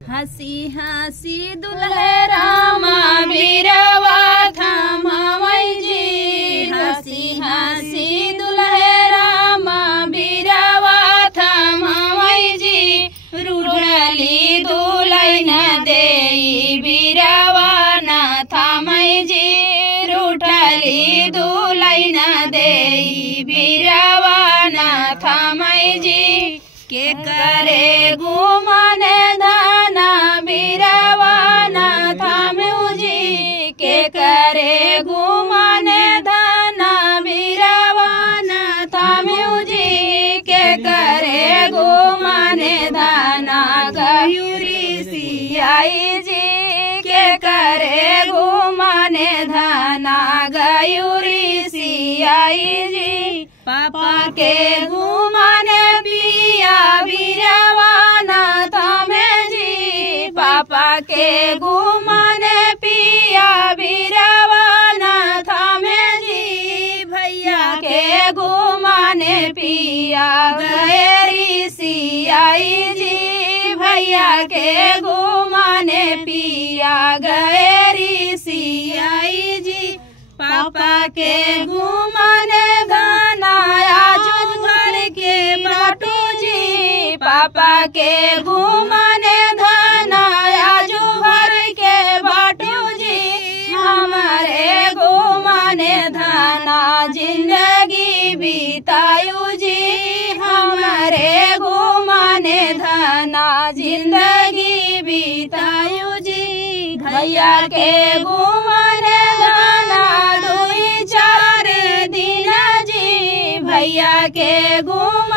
हसी हसी दुल्हे रामा बीरवा थमावई जी। हसी हसी दुल्हे रामा बीरवा थमावई जी। रूढ़ली दुलैन देई बीरवा न थामई जी। रूढ़ली दुलैन देई बीरवा न थामई जी। के करे घुमने धाना बीरवा न थामऊ जी। के करे घुमने धाना बीरवा न थामऊ जी। के करे घुमने धाना गयूरी सियाई जी। के करे घुमने धाना गयूरी सियाई जी। पापा के घुमने पिया बीरवा न थामे जी। पापा के घुमने पिया बीरवा न थामे जी। भैया के घुमने पिया गैरी सियाई जी। भैया के घुमने पिया गैरी सियाई जी। पापा के घुमने धाना आजू घर के बाटू जी। पापा के घुमने धाना आजू घर के बाटू जी। हमारे घुमने धाना जिंदगी बितायू जी। हमारे घुमने धाना जिंदगी बितायू जी। भैया के घुमने धाना 2-4 दिन जी। भैया के घुम